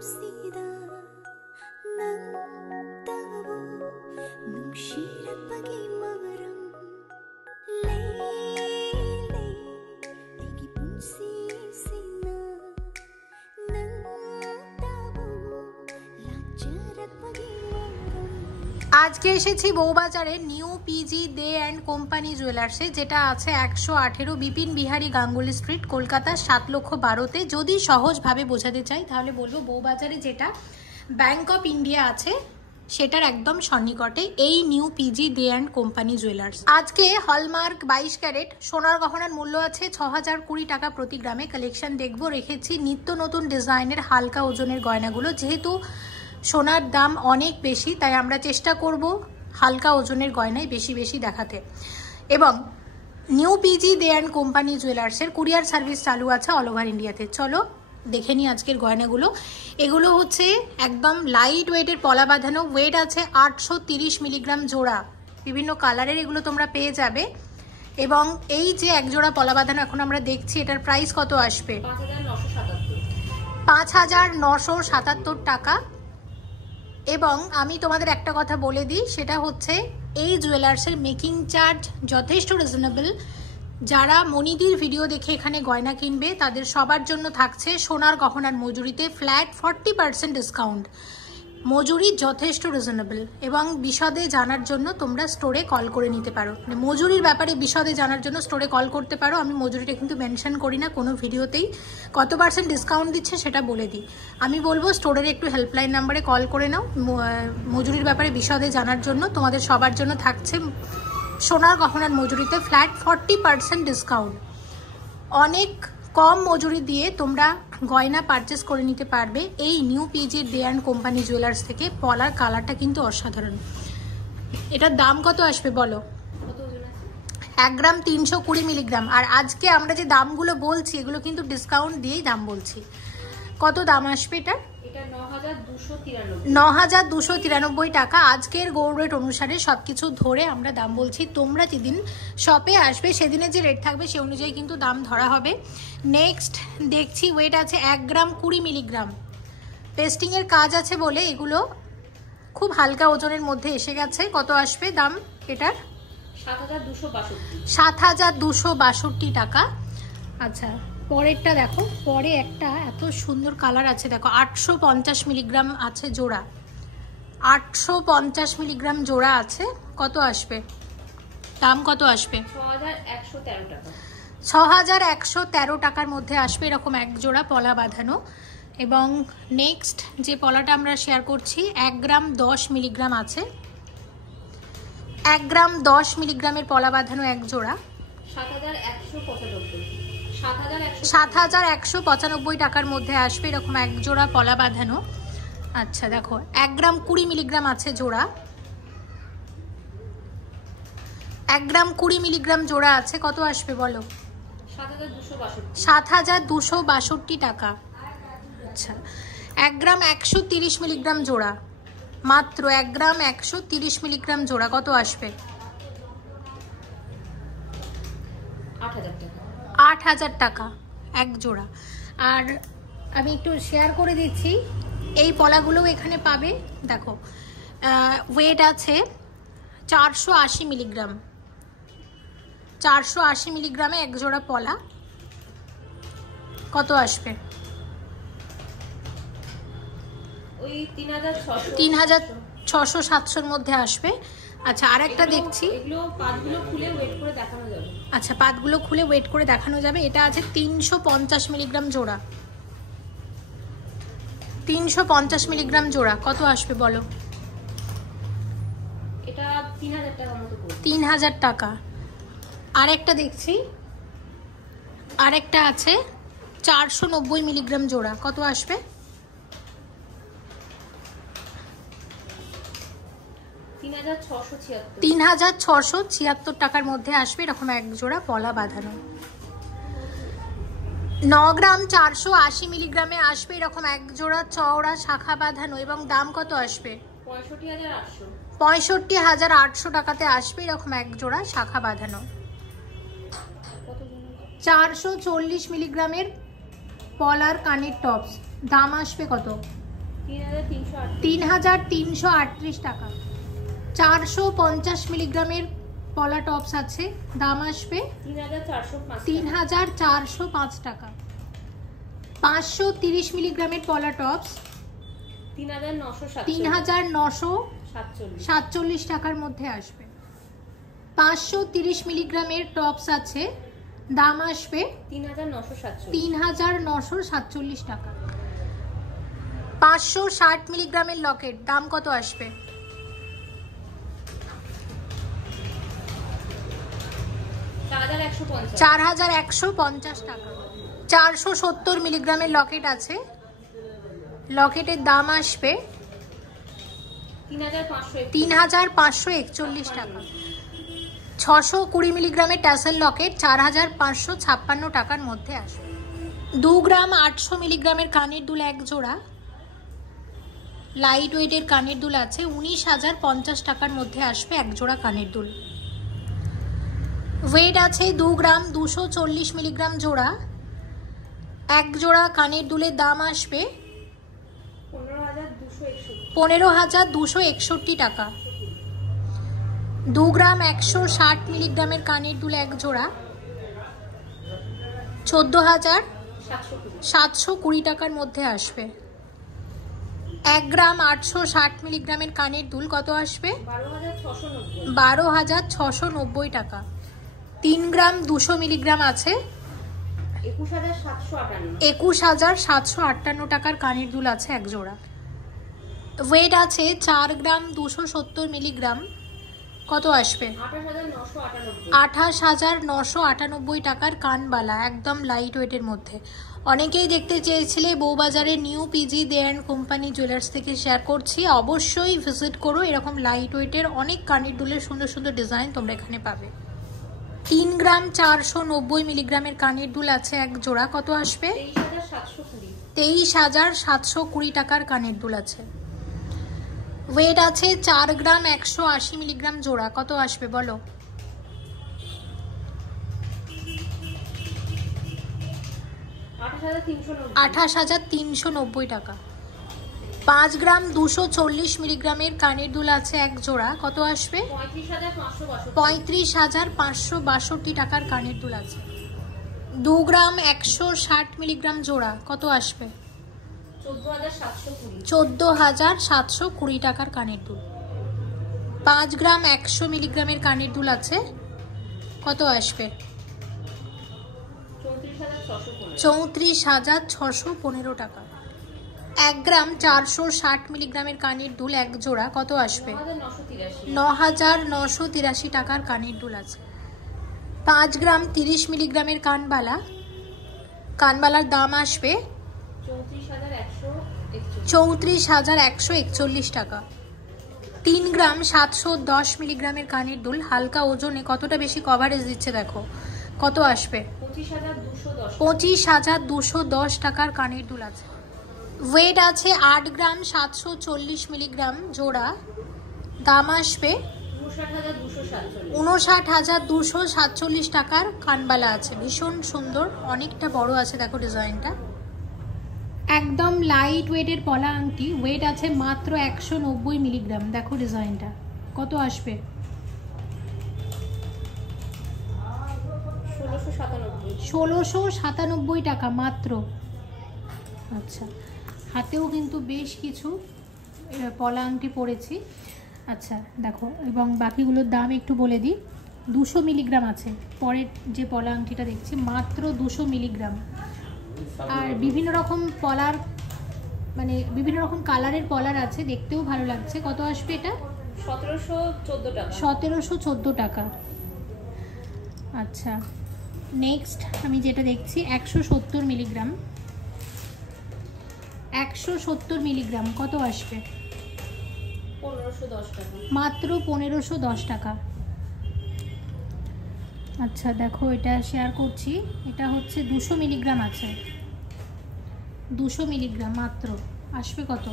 멈시다 난다고 눈시럽하기 마람 레이레 네 기분 시시나 난다고 라자럽하기 আজকে এসেছি বউবাজারে new PG they and company জুয়েলার্সে, যেটা আছে 118 বিপিন বিহারী গাঙ্গুলি স্ট্রিট, কলকাতা 7,12,000-তে। যদি সহজভাবে বোঝাতে চাই তাহলে বলবো বউবাজারে যেটা ব্যাংক অফ ইন্ডিয়া আছে সেটার একদম সন্নিকটে এই new PG they and company jewellers. আজকে হলমার্ক 22 ক্যারেট সোনার গহনার মূল্য আছে 6020 টাকা প্রতি গ্রামে। কালেকশন দেখবো, রেখেছি নিত্য নতুন ডিজাইনের হালকা ওজনের গয়নাগুলো। যেহেতু সোনার দাম অনেক বেশি তাই আমরা চেষ্টা করব হালকা ওজনের গয়নায় বেশি বেশি দেখাতে। এবং new PG they and company জুয়েলার্সের কুরিয়ার সার্ভিস চালু আছে অল ওভার ইন্ডিয়াতে। চলো দেখে নিই আজকের গয়নাগুলো। এগুলো হচ্ছে একদম লাইট ওয়েটের পলা বাঁধানো, ওয়েট আছে 830 মিলিগ্রাম জোড়া। বিভিন্ন কালারের এগুলো তোমরা পেয়ে যাবে। এবং এই যে এক জোড়া পলা বাঁধানো এখন আমরা দেখছি, এটার প্রাইস কত আসবে? 5977 টাকা। এবং আমি তোমাদের একটা কথা বলে দিই, সেটা হচ্ছে এই জুয়েলার্সের মেকিং চার্জ যথেষ্ট রিজনেবল। যারা মনিদির ভিডিও দেখে এখানে গয়না কিনবে তাদের সবার জন্য থাকছে সোনার গহনার মজুরিতে ফ্ল্যাট 40% ডিসকাউন্ট। মজুরি যথেষ্ট রিজনেবল। এবং বিশদে জানার জন্য তোমরা স্টোরে কল করে নিতে পারো, মানে মজুরির ব্যাপারে বিশদে জানার জন্য স্টোরে কল করতে পারো। আমি মজুরিটা কিন্তু মেনশন করি না কোনো ভিডিওতেই, কত পার্সেন্ট ডিসকাউন্ট দিচ্ছে সেটা বলে দিই। আমি বলবো স্টোরের একটু হেল্পলাইন নাম্বারে কল করে নাও মজুরির ব্যাপারে বিশদে জানার জন্য। তোমাদের সবার জন্য থাকছে সোনার গহনার মজুরিতে ফ্ল্যাট 40% ডিসকাউন্ট। অনেক কম মজুরি দিয়ে তোমরা গয়না পারচেস করে নিতে পারবে এই new PG they and company jewellers থেকে। পলার কালারটা কিন্তু অসাধারণ। এটার দাম কত আসবে বলো? 1 গ্রাম 320 মিলিগ্রাম। আর আজকে আমরা যে দামগুলো বলছি এগুলো কিন্তু ডিসকাউন্ট দিয়েই দাম বলছি। কত দাম আসবে এটার? 9293 টাকা। আজকের গোল্ড রেট অনুসারে সবকিছু ধরে আমরা দাম বলছি। তোমরা যেদিন শপে আসবে সেদিনে যে রেট থাকবে সে অনুযায়ী কিন্তু দাম ধরা হবে। নেক্সট দেখছি ওয়েট আছে 1 গ্রাম 20 মিলিগ্রাম। পেস্টিংয়ের কাজ আছে বলে এগুলো খুব হালকা ওজনের মধ্যে এসে গেছে। কত আসবে দাম এটার? 7262 টাকা। আচ্ছা, পরেরটা দেখো। পরে একটা এত সুন্দর কালার আছে দেখো, 850 মিলিগ্রাম আছে জোড়া। 850 মিলিগ্রাম জোড়া আছে। কত আসবে দাম? কত আসবে? 6113 টাকার মধ্যে আসবে এরকম এক জোড়া পলা বাঁধানো। এবং নেক্সট যে পলাটা আমরা শেয়ার করছি 1 গ্রাম 10 মিলিগ্রাম আছে। 1 গ্রাম 10 মিলিগ্রামের পলা বাঁধানো এক জোড়া 7195 টাকার মধ্যে আসবে এরকম এক জোড়া পলা বাঁধানো। আচ্ছা দেখো 1 গ্রাম 20 মিলিগ্রাম আছে জোড়া। 1 গ্রাম 20 মিলিগ্রাম জোড়া আছে। কত আসবে বলো? 7262 টাকা। আচ্ছা 1 গ্রাম 130 মিলিগ্রাম জোড়া, মাত্র 1 গ্রাম 130 মিলিগ্রাম জোড়া। কত আসবে? 8000 টাকা এক জোড়া। আর আমি একটু শেয়ার করে দিচ্ছি, এই পলাগুলোও এখানে পাবে। দেখো ওয়েট আছে 480 মিলিগ্রাম। 480 মিলিগ্রামে এক জোড়া পলা। কত আসবে? 3600-700 মধ্যে আসবে। আচ্ছা আর একটা দেখছি, আচ্ছা পাতগুলো খুলে ওয়েট করে দেখানো যাবে। এটা আছে 350 মিলিগ্রাম জোড়া। 350 মিলিগ্রাম জোড়া। কত আসবে বলো? এটা 3000 টাকা মতো পড়বে। 3000 টাকা। আর একটা দেখছি, আর একটা আছে 490 মিলিগ্রাম জোড়া। কত আসবে? 3676 টাকার মধ্যে আসবে এরকম এক জোড়া পলা বাঁধানো। 9 গ্রাম 480 মিলিগ্রামে আসবে এরকম এক জোড়া চওড়া শাখা বাঁধানো। এবং দাম কত আসবে? 65,800 টাকাতে আসবে এরকম এক জোড়া শাখা বাঁধানো। 440 মিলিগ্রামের পলার কানের টপস। দাম আসবে কত? 3338 টাকা। 450 মিলিগ্রামের পলা টপস আছে, দাম আসবে 3405 টাকা। 530 মিলিগ্রামের পলা টপস 3947 টাকার মধ্যে আসবে। 530 মিলিগ্রামের টপস আছে, দাম আসবে 3947 টাকা। 560 মিলিগ্রামের লকেট দাম কত আসবে? 4150 টাকা। 470 মিলিগ্রামের লকেট আছে, লকেটের দাম আসবে 3541 টাকা। 620 মিলিগ্রামের ট্যাসেল লকেট 4556 টাকার মধ্যে আসবে। 2 গ্রাম 800 মিলিগ্রামের কানের দুল এক জোড়া, লাইট ওয়েটের কানের দুল আছে, 19050 টাকার মধ্যে আসবে এক জোড়া কানের দুল। ওয়েট আছে 2 গ্রাম 240 মিলিগ্রাম জোড়া, এক জোড়া কানের দুলের দাম আসবে 15261 টাকা। 2 গ্রাম 160 মিলিগ্রামের কানের দুল এক জোড়া 14720 টাকার মধ্যে আসবে। 1 গ্রাম 860 মিলিগ্রামের কানের দুল কত আসবে? 12690 টাকা। 3 গ্রাম 200 মিলিগ্রাম আছে, 21758 টাকার কানের দুল আছে এক জোড়া। ওয়েট আছে 4 গ্রাম 270 মিলিগ্রাম, কত আসবে? 28998 টাকার কানবালা, একদম লাইট ওয়েটের মধ্যে। অনেকেই দেখতে চেয়েছিলে, বউবাজারের new PG they and company jewellers থেকে শেয়ার করছি। অবশ্যই ভিজিট করো, এরকম লাইট ওয়েটের অনেক কানের দুলের সুন্দর সুন্দর ডিজাইন তোমরা এখানে পাবে। 3 গ্রাম 490 মিলিগ্রামের কানের দুল আছে এক জোড়া, কত আসবে? 23720 টাকার কানের দুল আছে। ওয়েট আছে 4 গ্রাম 180 মিলিগ্রাম জোড়া, কত আসবে বলো? 28390 টাকা। 5 গ্রাম 240 মিলিগ্রামের কানের দুল আছে এক জোড়া, কত আসবে? 35,562 টাকার কানের দুল আছে। 2 গ্রাম 160 মিলিগ্রাম জোড়া, কত আসবে? 14,720 টাকার কানের দুল। 5 গ্রাম 100 মিলিগ্রামের কানের দুল আছে, কত আসবে? 34,615 টাকা। 1 গ্রাম 460 মিলিগ্রামের কানের দুল এক জোড়া, কত আসবে? 9,983 টাকার কানের দুল আছে। 5 গ্রাম 30 মিলিগ্রামের কানবালা, কানবালার দাম আসবে 34,141 টাকা। 3 গ্রাম 710 মিলিগ্রামের কানের দুল, হালকা ওজনে, কতটা বেশি কভারেজ দিচ্ছে দেখো, কত আসবে? 25,210 টাকার কানের দুল আছে। ওয়েট আছে 8 গ্রাম 740 মিলিগ্রাম জোড়া, দাম আসবে 59,247 টাকার কানবালা আছে। ভীষণ সুন্দর, অনেকটা বড় আছে দেখো ডিজাইনটা। একদম লাইট ওয়েটের পলা আংটি, ওয়েট আছে মাত্র 190 মিলিগ্রাম, দেখো ডিজাইনটা কত আসবে? 1697 টাকা মাত্র। আচ্ছা, হাতেও কিন্তু বেশ কিছু পলা আংটি পরেছি। আচ্ছা দেখো, এবং বাকিগুলোর দাম একটু বলে দিই। 200 মিলিগ্রাম আছে, পরের যে পলা আংটিটা দেখছি মাত্র 200 মিলিগ্রাম। আর বিভিন্ন রকম পলার, মানে বিভিন্ন রকম কালারের পলার আছে, দেখতেও ভালো লাগছে। কত আসবে এটা? 1714 টাকা। আচ্ছা, নেক্সট আমি যেটা দেখছি 170 মিলিগ্রাম, 170 মিলিগ্রাম কত আসবে? 1510 টাকা মাত্র 1510 টাকা। আচ্ছা দেখো, এটা শেয়ার করছি, এটা হচ্ছে 200 মিলিগ্রাম আছে, 200 মিলিগ্রাম মাত্র আসবে কত?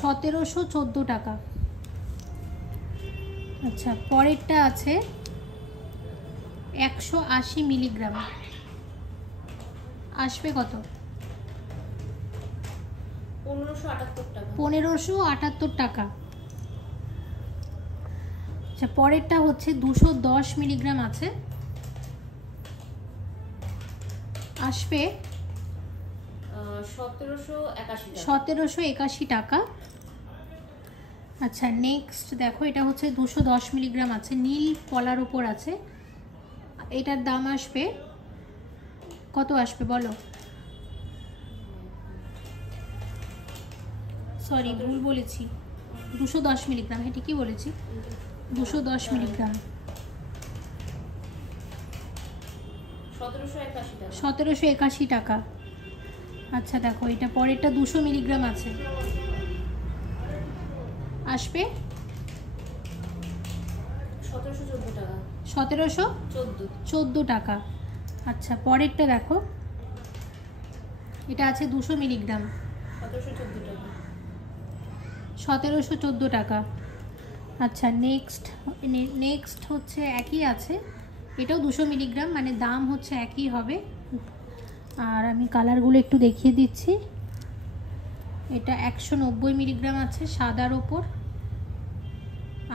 1714 টাকা। আচ্ছা, পরেরটা আছে 180 মিলিগ্রাম, আসবে কত? 1578 টাকা। 1578 টাকা। আচ্ছা, পরেরটা হচ্ছে 210 মিলিগ্রাম আছে, আসবে 1781 টাকা। আচ্ছা, নেক্সট দেখো, এটা হচ্ছে 210 মিলিগ্রাম আছে, নীল কলার উপর আছে, এটার দাম আসবে কত? আসবে বলো, সরি ভুল বলেছি, 210 মিলিগ্রাম, হ্যাঁ ঠিকই বলেছি, 210 মিলিগ্রাম 1781 টাকা। আচ্ছা দেখো, এটা পরেরটা 200 মিলিগ্রাম আছে, আসবে 1714 টাকা। আচ্ছা, পরেরটা দেখো, এটা আছে 200 মিলিগ্রাম, 1714 টাকা। আচ্ছা, নেক্সট হচ্ছে একই আছে, এটাও 200 মিলিগ্রাম, মানে দাম হচ্ছে একই হবে। আর আমি কালারগুলো একটু দেখিয়ে দিচ্ছি। এটা 190 মিলিগ্রাম আছে সাদার ওপর,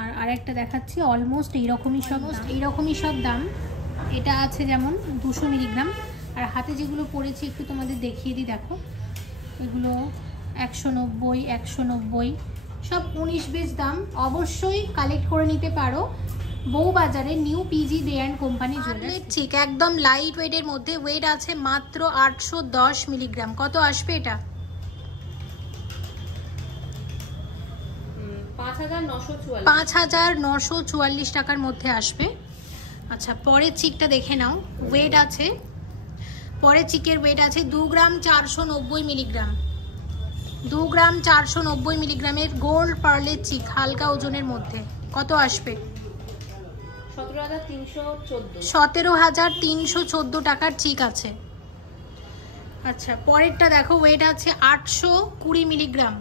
আর আরেকটা দেখাচ্ছি অলমোস্ট এইরকমই সব দাম। এটা আছে যেমন 200 মিলিগ্রাম, আর হাতে যেগুলো পড়েছি একটু তোমাদের দেখিয়ে দিই। দেখো, এগুলো 190, 190, সব 19 বেশ দাম। অবশ্যই কালেক্ট করে নিতে পারো বউবাজারে new PG they and company jewellers. ঠিক একদম লাইট ওয়েটের মধ্যে, ওয়েট আছে মাত্র 810 মিলিগ্রাম। কত আসবে এটা? 5944 টাকার মধ্যে আসবে। আচ্ছা, পরের চিকটা দেখে নাও, ওয়েট আছে, পরের চিকের ওয়েট আছে 2 গ্রাম 490 মিলিগ্রাম, 2 গ্রাম 490 মিলিগ্রামের গোল্ড পার্লের চিক, হালকা ওজনের মধ্যে। কত আসবে? 17,314 টাকার চিক আছে। আচ্ছা, পরেরটা দেখো, ওয়েট আছে 820 মিলিগ্রাম,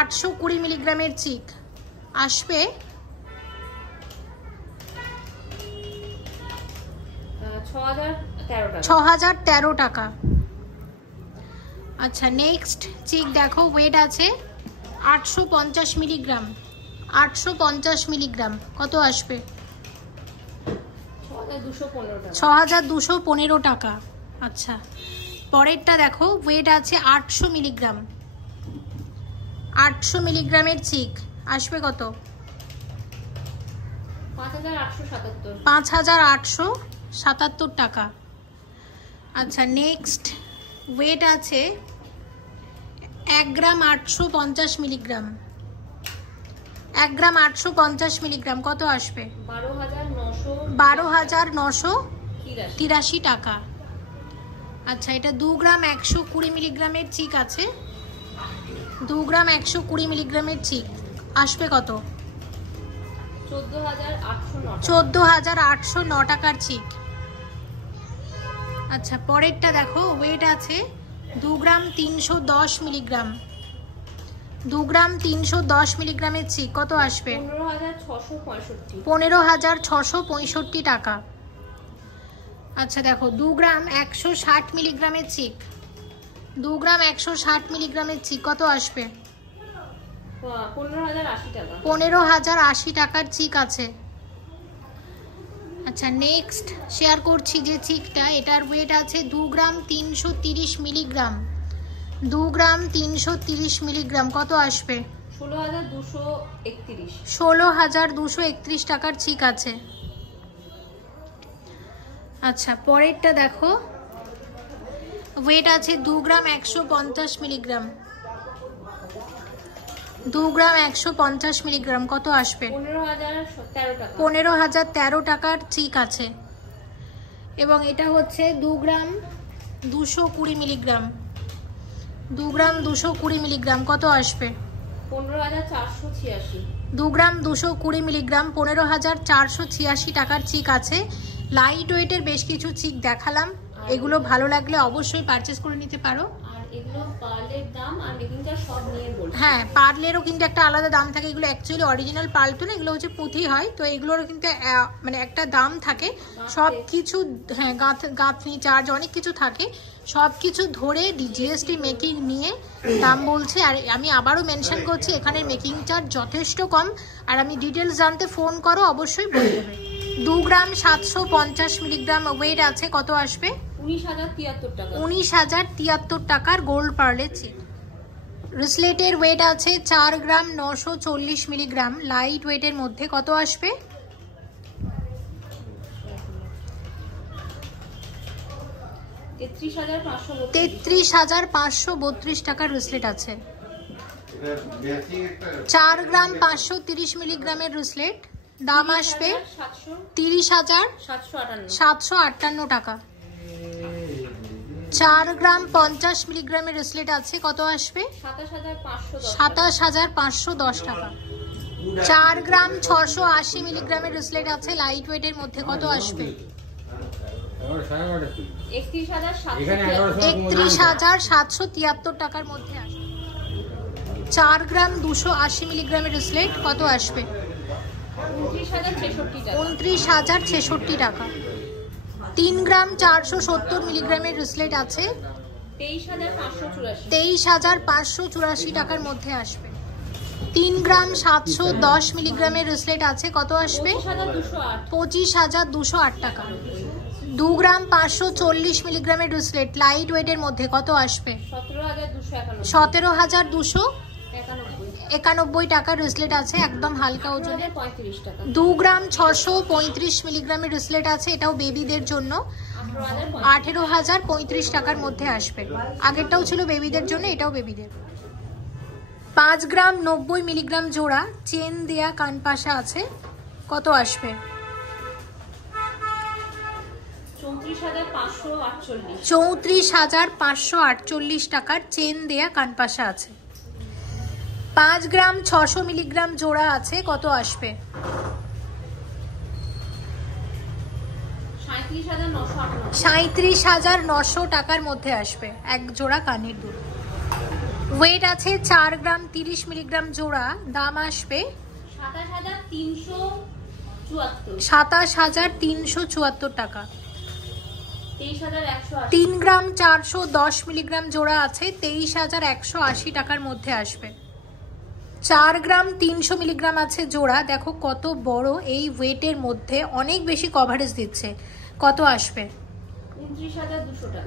820 মিলিগ্রামের চিক, আসবে 6013 টাকা। আচ্ছা, নেক্সট চিক দেখো, ওয়েট আছে 850 মিলিগ্রাম, 850 মিলিগ্রাম, কত আসবে? 6215 টাকা। আচ্ছা, পরেরটা দেখো, ওয়েট আছে 800 মিলিগ্রাম, 800 মিলিগ্রামের চিক, আসবে কত? 5877 টাকা। আচ্ছা, নেক্সট ওয়েট আছে 1 গ্রাম 850 মিলিগ্রাম, 1 গ্রাম 850 মিলিগ্রাম, কত আসবে? 12,983 টাকা। আচ্ছা, এটা 2 গ্রাম 120 মিলিগ্রামের চিক আছে, 2 গ্রাম 120 মিলিগ্রামের চিক, আসবে কত? 14,809 টাকার চিক। আচ্ছা, পরেরটা দেখো, ওয়েট আছে 2 গ্রাম 310 মিলিগ্রাম, 2 গ্রাম 310 মিলিগ্রামের চিক, কত আসবে? 15,665 টাকা। আচ্ছা দেখো, 2 গ্রাম 160 মিলিগ্রামের চিক, 2 গ্রাম 160 মিলিগ্রামের চিক, কত আসবে? 15,080 টাকার চিক আছে। আচ্ছা, নেক্সট শেয়ার করছি যে চিকটা, এটার ওয়েট আছে 2 গ্রাম 330 মিলিগ্রাম, 2 গ্রাম 330 মিলিগ্রাম, কত আসবে? 16,231 টাকার চিক আছে। আচ্ছা, পরেরটা দেখো, ওয়েট আছে 2 গ্রাম 150 মিলিগ্রাম, 2 গ্রাম 150 মিলিগ্রাম, কত আসবে? 15,013 টাকার চিক আছে। এবং এটা হচ্ছে 2 গ্রাম 220 মিলিগ্রাম, 2 গ্রাম 220 মিলিগ্রাম, কত আসবে? 15,486। 2 গ্রাম 220 মিলিগ্রাম, 15,486 টাকার চিক আছে। লাইট ওয়েটের বেশ কিছু চিক দেখালাম, এগুলো ভালো লাগলে অবশ্যই পারচেস করে নিতে পারো। আর এগুলো পার্লের দাম আর মেকিং চার্জ সব নিয়ে বলছি। হ্যাঁ, পার্লেরও কিন্তু একটা আলাদা দাম থাকে। এগুলো অ্যাকচুয়ালি অরিজিনাল পার্ল তো না, এগুলো হচ্ছে পুঁথি হয়, তো এগুলোরও কিন্তু মানে একটা দাম থাকে। সব কিছু, হ্যাঁ, গাঁথনি চার্জ অনেক কিছু থাকে, সব কিছু ধরে জিএসটি মেকিং নিয়ে দাম বলছে। আর আমি আবারও মেনশন করছি, এখানে মেকিং চার্জ যথেষ্ট কম। আর আমি ডিটেলস জানতে ফোন করো, অবশ্যই বলে দেবে। 2 গ্রাম 750 মিলিগ্রাম ওয়েট আছে, কত আসবে? 19,073 টাকা। 19,073 টাকার গোল্ড পার্লের চেন। রিসলেটের ওয়েট আছে 4 গ্রাম 940 মিলিগ্রাম, লাইট ওয়েটের মধ্যে, কত আসবে? 33,532 টাকার রিসলেট আছে। 4 গ্রাম 530 মিলিগ্রামের রিসলেট, দাম আসবে 30,758 টাকা। 4 গ্রাম 50 মিলিগ্রামের রিসলেট আছে, কত আসবে? 27,510 টাকা। 4 গ্রাম 680 মিলিগ্রামের রিসলেট আছে, লাইট ওয়েটের মধ্যে, কত আসবে? 31,773 টাকার মধ্যে আসবে। 4 গ্রাম 280 মিলিগ্রামের রিসলেট, কত আসবে? 29,066 টাকা। 3 গ্রাম 470 মিলিগ্রামের রিসলেট আছে, 23,584 টাকার মধ্যে আসবে। 3 গ্রাম 710 মিলিগ্রামের রিসলেট আছে, কত আসবে? 25,208 টাকা। 2 গ্রাম 540 মিলিগ্রামের রিসলেট, লাইট ওয়েটের মধ্যে, কত আসবে? 17,291 টাকার রিসলেট আছে, একদম হালকা ওজনে। 2 গ্রাম 635 মিলিগ্রামের রিসলেট আছে, এটাও বেবিদের জন্য, 18,035 টাকার মধ্যে আসবে। আগেরটাও ছিল বেবিদের জন্য, এটাও বেবিদের। 5 গ্রাম 90 মিলিগ্রাম জোড়া চেন দেয়া কানপাশা আছে, কত আসবে? 34,548 টাকার চেন দেয়া কানপাশা আছে। 5 গ্রাম 600 মিলিগ্রাম জোড়া আছে, কত আসবে? 37,900 টাকার মধ্যে আসবে, এক জোড়া কানের দুল। ওয়েট আছে 4 গ্রাম 30 মিলিগ্রাম জোড়া, দাম আসবে 27,374 টাকা। 3 গ্রাম 410 মিলিগ্রাম জোড়া আছে, 23,180 টাকার মধ্যে আসবে। 4 গ্রাম 300 মিলিগ্রাম আছে জোড়া, দেখো কত বড়, এই ওয়েটের মধ্যে অনেক বেশি কভারেজ দিচ্ছে, কত আসবে?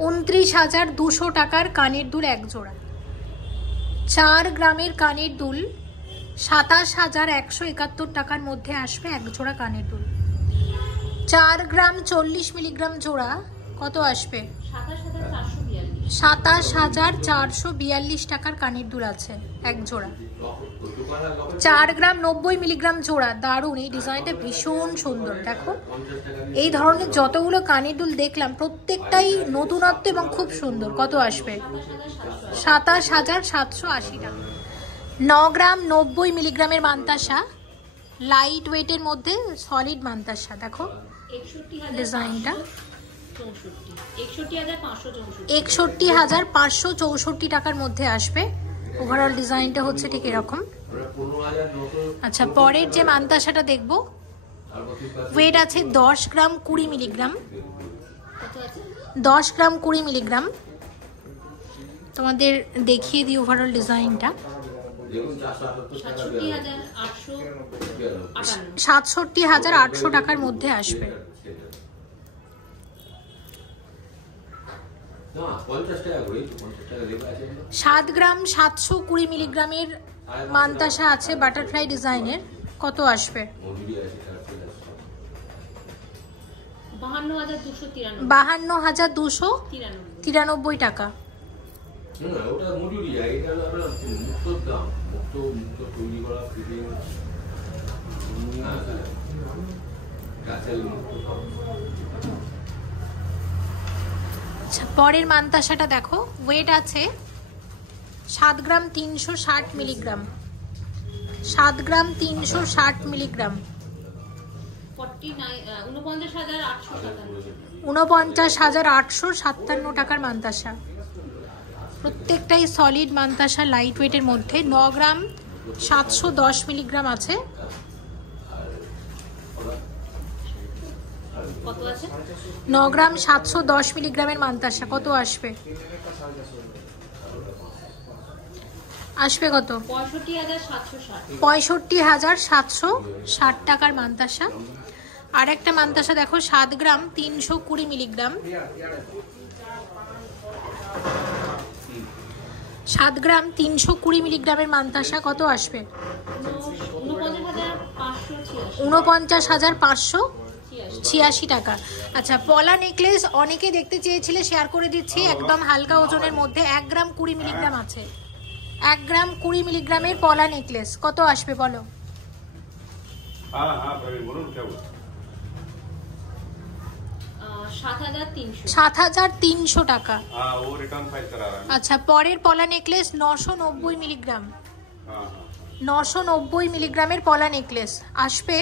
29,200 টাকার কানের দুল এক জোড়া। 4 গ্রামের কানের দুল 27,171 টাকার মধ্যে আসবে, এক জোড়া কানের দুল। 4 গ্রাম 40 মিলিগ্রাম জোড়া, কত আসবে? 27,442 টাকার কানের দুল আছে, এক জোড়া। 4 গ্রাম 90 মিলিগ্রাম জোড়া, দারুণ, এই ডিজাইনটা ভীষণ সুন্দর। দেখো এই ধরনের যতগুলো কানের দুল দেখলাম প্রত্যেকটাই নতুনত্ব এবং খুব সুন্দর, কত আসবে? 27,780 টাকা। 9 গ্রাম 90 মিলিগ্রামের মান্তাসা, লাইট ওয়েটের মধ্যে সলিড মান্তাসা, দেখো ডিজাইনটা। 61,564 টাকার মধ্যে আসবে। ওভারঅল ডিজাইনটা হচ্ছে ঠিক এরকম। আচ্ছা, পরের যে মান্তাসাটা দেখবো, ওয়েট আছে 10 গ্রাম 20 মিলিগ্রাম, 10 গ্রাম 20 মিলিগ্রাম। তোমাদের দেখিয়ে দিই ওভারঅল ডিজাইনটা। 67,800 টাকার মধ্যে আসবে। 7 গ্রাম 720 মিলিগ্রামের মান্তাসা আছে বাটারফ্লাই ডিজাইনের, কত আসবে? 52,293 টাকা। পরের মান্তাসাটা দেখো, ওয়েট আছে 7 গ্রাম 360 মিলিগ্রাম, 7 গ্রাম 360 মিলিগ্রাম, 49,857 টাকার মান্তাসা। প্রত্যেকটাই সলিড মান্তাসা লাইট ওয়েটের মধ্যে। 9 গ্রাম 710 মিলিগ্রাম আছে। কত আছে? 9 গ্রাম 710 মিলিগ্রামের মান্তাসা কত আসবে? আসবে কত? 65,760 টাকার মান্তাসা। আর একটা মান্তাসা দেখো 7 গ্রাম 320 মিলিগ্রাম, 7 গ্রাম 320 মিলিগ্রামের মান্তাসা কত আসবে? 49,586 টাকা। আচ্ছা, পলা নেকলেস অনেকে দেখতে চেয়েছিলে, শেয়ার করে দিচ্ছি। একদম হালকা ওজনের মধ্যে 1 গ্রাম 20 মিলিগ্রাম আছে। 1 গ্রাম 20 মিলিগ্রামের পলা নেকলেস কত আসবে বলো? 7,300 টাকা। আচ্ছা, পরের পলা নেকলেস 990 মিলিগ্রাম, 990 মিলিগ্রামের পলা নেকলেস আসবে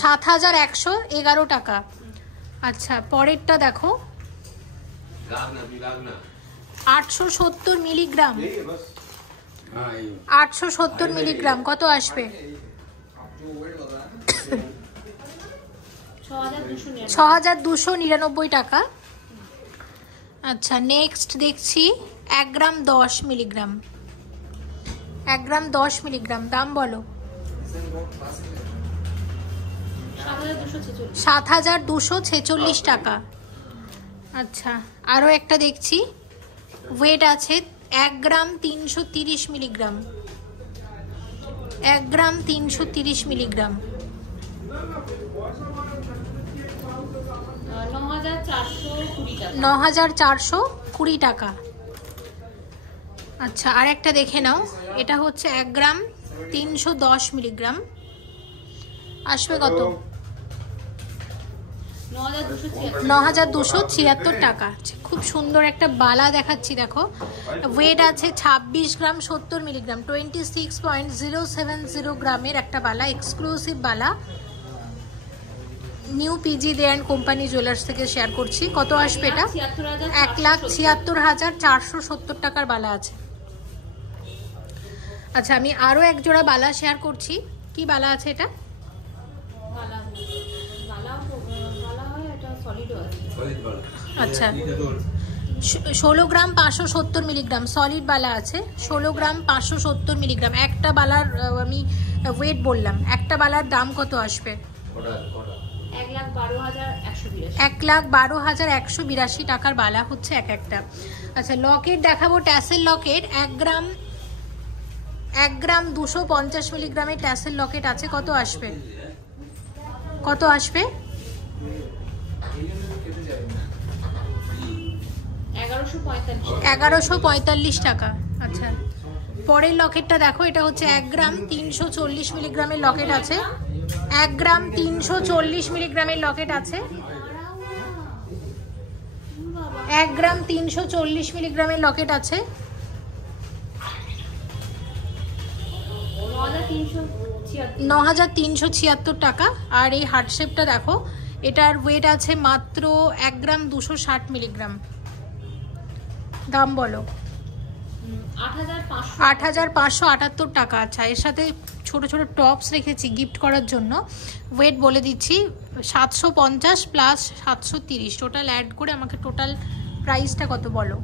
7,111 টাকা। আচ্ছা, পরেরটা দেখো 870 মিলিগ্রাম, 870 মিলিগ্রাম কত আসবে? 6,299 টাকা। আচ্ছা, নেক্সট দেখছি 1 গ্রাম 10 মিলিগ্রাম, 1 গ্রাম 10 মিলিগ্রাম দাম বলো? 7,246 টাকা। আচ্ছা, আরও একটা দেখছি, ওয়েট আছে 1 গ্রাম 330 মিলিগ্রাম, 1 গ্রাম 330 মিলিগ্রাম, 9,420 টাকা। আচ্ছা, আর একটা দেখে নাও, এটা হচ্ছে 1 গ্রাম 310 মিলিগ্রাম, আসবে কত? 9,276 টাকা। খুব সুন্দর একটা বালা দেখাচ্ছি, দেখো ওয়েট আছে 26 গ্রাম 70 মিলিগ্রাম, 26.070 গ্রামের একটা বালা, এক্সক্লুসিভ বালা, new PG they and company jewellers থেকে শেয়ার করছি। কত আসবে এটা? 1,76,470 টাকার বালা আছে। আচ্ছা, আমি আরও এক জোড়া বালা শেয়ার করছি। কি বালা আছে এটা? আচ্ছা, 16 গ্রাম 570 মিলিগ্রাম সলিড বালা আছে, 16 গ্রাম 570 মিলিগ্রাম। একটা বালার আমি ওয়েট বললাম, একটা বালার দাম কত আসবে? 1,12,182 টাকার বালা হচ্ছে এক একটা। আচ্ছা, লকেট দেখাবো, ট্যাসেল লকেট 1 গ্রাম 250 মিলিগ্রামের ট্যাসেল লকেট আছে। কত আসবে? কত আসবে? 1,145 টাকা। আচ্ছা, পরের লকেটটা দেখো, এটা হচ্ছে 1 গ্রাম 340 মিলিগ্রামের লকেট আছে, 1 গ্রাম 340 মিলিগ্রামের লকেট আছে, 1 গ্রাম 340 মিলিগ্রামের লকেট আছে। 9,376 টাকা। আর এই হার্ট শেপটা দেখো, এটার ওয়েট আছে মাত্র 1 গ্রাম 260 মিলিগ্রাম, দাম বলো? 8,578 টাকা। আচ্ছা, এর সাথে ছোট ছোট টপস রেখেছি গিফট করার জন্য। ওয়েট বলে দিচ্ছি, 750 প্লাস 730, টোটাল অ্যাড করে আমাকে টোটাল প্রাইসটা কত বলো?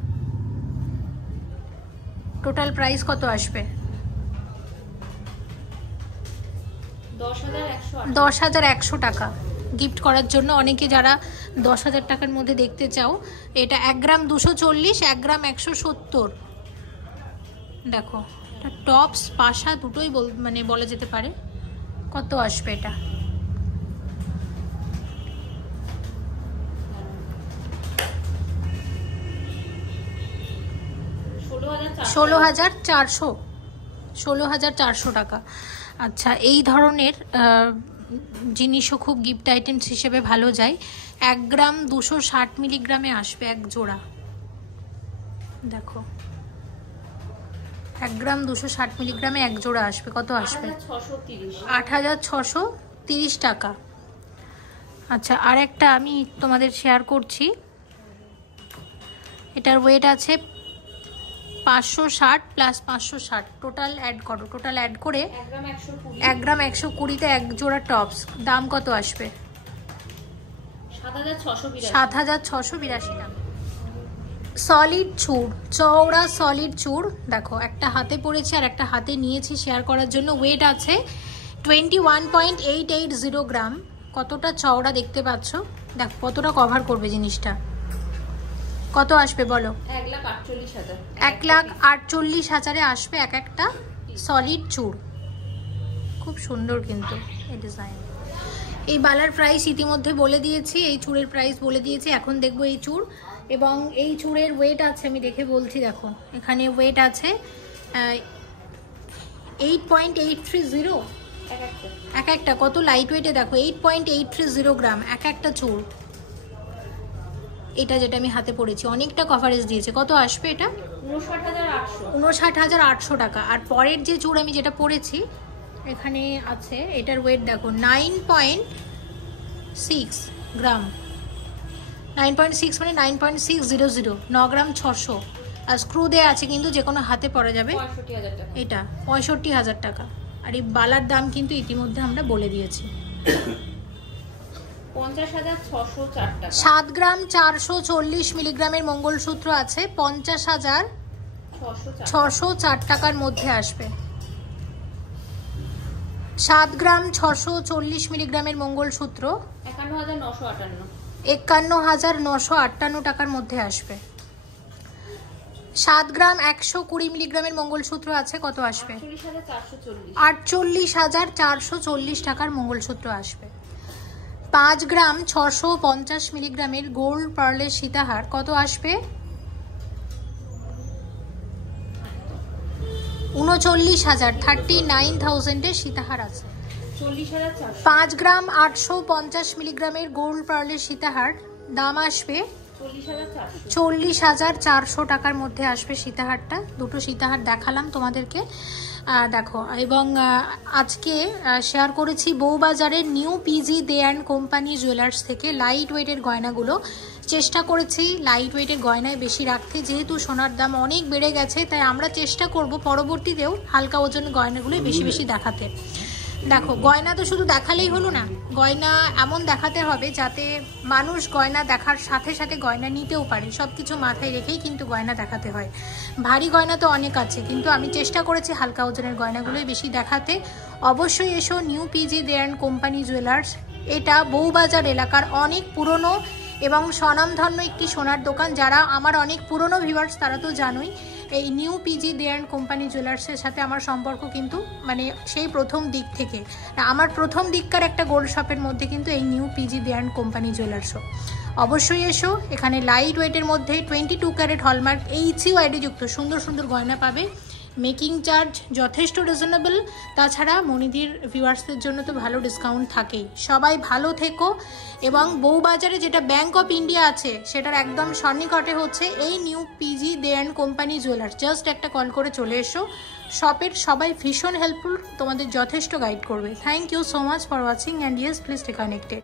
টোটাল প্রাইস কত আসবে? 10,100 টাকা গিফট করার জন্য। অনেকে যারা 10,000 টাকার মধ্যে দেখতে চাও, এটা 1 গ্রাম 240, 1 গ্রাম 170। দেখো, এটা টপস পাশা দুটোই মানে বলা যেতে পারে। কত আসবে এটা? 16,400 টাকা। আচ্ছা, এই ধরনের জিনিসও খুব গিফট আইটেমস হিসেবে ভালো যায়। 1 গ্রাম 260 মিলিগ্রামে আসবে এক জোড়া। দেখো, 1 গ্রাম 260 মিলিগ্রামে এক জোড়া আসবে। কত আসবে? 8,630 টাকা। আচ্ছা, আর একটা আমি তোমাদের শেয়ার করছি। এটার ওয়েট আছে 560 প্লাস 560, টোটাল অ্যাড করো। টোটাল অ্যাড করে 1 গ্রাম 120তে এক জোড়া টপস। দাম কত আসবে? 7,682 টাকা। সলিড চূড়, চওড়া সলিড চূড়। দেখো, একটা হাতে পড়েছি আর একটা হাতে নিয়েছি শেয়ার করার জন্য। ওয়েট আছে 21.880 গ্রাম। কতটা চওড়া দেখতে পাচ্ছ, দেখো কতটা কভার করবে জিনিসটা। কত আসবে বলো? 1,48,000। 1,48,000-এ আসবে এক একটা সলিড চূড়। খুব সুন্দর কিন্তু এই ডিজাইন। এই বালার প্রাইস ইতিমধ্যে বলে দিয়েছি, এই চূড়ের প্রাইস বলে দিয়েছি। এখন দেখবো এই চূড়, এবং এই চূড়ের ওয়েট আছে, আমি দেখে বলছি। দেখো এখানে ওয়েট আছে 8.830। এক একটা কত লাইট ওয়েটে দেখো, 8.830 গ্রাম এক একটা চূড়। এটা যেটা আমি হাতে পড়েছি অনেকটা কভারেজ দিয়েছে। কত আসবে এটা? 59,800 টাকা। আর পরের যে চূড় আমি যেটা পড়েছি এখানে আছে, এটার ওয়েট দেখো 9.6 গ্রাম। 9.6 মানে 9.600, 9 গ্রাম 600। আর স্ক্রু দেওয়া আছে কিন্তু, যে কোনো হাতে পরা যাবে। এটা 65,000 টাকা। আর এই বালার দাম কিন্তু ইতিমধ্যে আমরা বলে দিয়েছি। 50,604 টাকা। 7 গ্রাম 440 মিলিগ্রামের মঙ্গলসূত্র আছে, 50,604 টাকার মধ্যে আসবে। 7 গ্রাম 640 মিলিগ্রামের মঙ্গলসূত্র 51,958 টাকার মধ্যে আসবে। 7 গ্রাম 120 মিলিগ্রামের মঙ্গলসূত্র আছে, কত আসবে? 48,440 টাকার মঙ্গলসূত্র আসবে। 5 গ্রাম 650 মিলিগ্রামের গোল্ড পার্লের সীতাহার, কত আসবে? 39,000, 39,000-এর সীতাহার আছে। 5 গ্রাম 850 মিলিগ্রামের গোল্ড পার্লের সীতাহার, দাম আসবে 40,400 টাকার মধ্যে আসবে সীতাহারটা। দুটো সীতাহার দেখালাম তোমাদেরকে, দেখো। এবং আজকে শেয়ার করেছি বউবাজারের new PG they and company jewellers থেকে লাইট ওয়েটের গয়নাগুলো। চেষ্টা করেছি লাইট ওয়েটের গয়নায় বেশি রাখতে, যেহেতু সোনার দাম অনেক বেড়ে গেছে, তাই আমরা চেষ্টা করব পরবর্তীতেও হালকা ওজনের গয়নাগুলো বেশি বেশি দেখাতে। দেখো, গয়না তো শুধু দেখালেই হলো না, গয়না এমন দেখাতে হবে যাতে মানুষ গয়না দেখার সাথে সাথে গয়না নিতেও পারে। সব কিছু মাথায় রেখেই কিন্তু গয়না দেখাতে হয়। ভারী গয়না তো অনেক আছে, কিন্তু আমি চেষ্টা করেছি হালকা ওজনের গয়নাগুলোই বেশি দেখাতে। অবশ্যই এসো new PG they and company jewellers. এটা বউবাজার এলাকার অনেক পুরনো এবং স্বনামধন্য একটি সোনার দোকান। যারা আমার অনেক পুরনো ভিউয়ার্স তারা তো জানোই, এই new PG they and company জুয়েলার্সের সাথে আমার সম্পর্ক কিন্তু মানে সেই প্রথম দিক থেকে। আমার প্রথম দিককার একটা গোল্ড শপের মধ্যে কিন্তু এই new PG they and company জুয়েলার্সও। অবশ্যই এসো, এখানে লাইট ওয়েটের মধ্যে 22 ক্যারেট হলমার্ক HUID যুক্ত সুন্দর সুন্দর গয়না পাবে। মেকিং চার্জ যথেষ্ট রিজনেবল, তাছাড়া মনিদির ভিউয়ার্সদের জন্য তো ভালো ডিসকাউন্ট থাকেই। সবাই ভালো থেকো, এবং বউবাজারে যেটা ব্যাংক অফ ইন্ডিয়া আছে সেটার একদম সন্নিকটে হচ্ছে এই new PG they and company jewellers. Just একটা কল করে চলে এসো। শপের সবাই ভীষণ হেল্পফুল, তোমাদের যথেষ্ট গাইড করবে। Thank you so much for watching, and yes please stay connected.